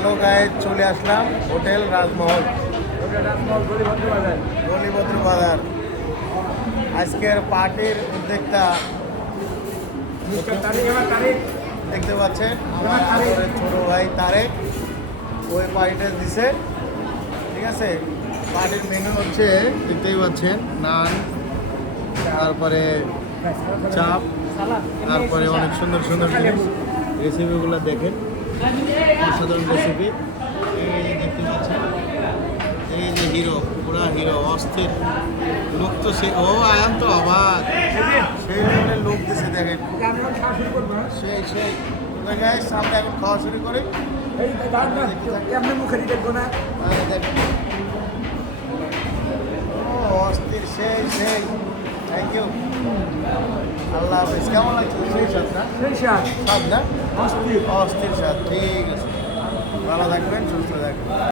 Hello guys, চলে আসলাম hotel রাজমহল, গলিভদ্র বাজার। আজকের পার্টির উদ্যোক্তা দেখতে পাচ্ছেন আমার আদরের ছোট ভাই তারেক, ওই পার্টিটা দিছে। ঠিক আছে, পার্টির মেনু হচ্ছে দেখতেই পাচ্ছেন, নান, তারপরে চাপ, তারপরে অনেক সুন্দর সুন্দর জিনিস। রেসিপিগুলো দেখেন, অসাধারণ রেসিপি। এই যে দেখতে পাচ্ছেন, এই যে হিরো, পুরা হিরো, অস্থির লোক তো সে। ও আয়ান তো আবার সেই লেভেলের লোক দিছে, দেখেন সেই সেই। গাইস আমরা এখন খাওয়া শুরু করি। দেখেন, ও অস্থির, সেই সেই। থ্যাংক ইউ, আল্লাহ হাফিজ। কেমন লাগছে? সেই স্বাদ না? স্বাদ না? অস্থির অস্থির স্বাদ। ঠিক আছে, ভালো থাকবেন, সুস্থ থাকবেন।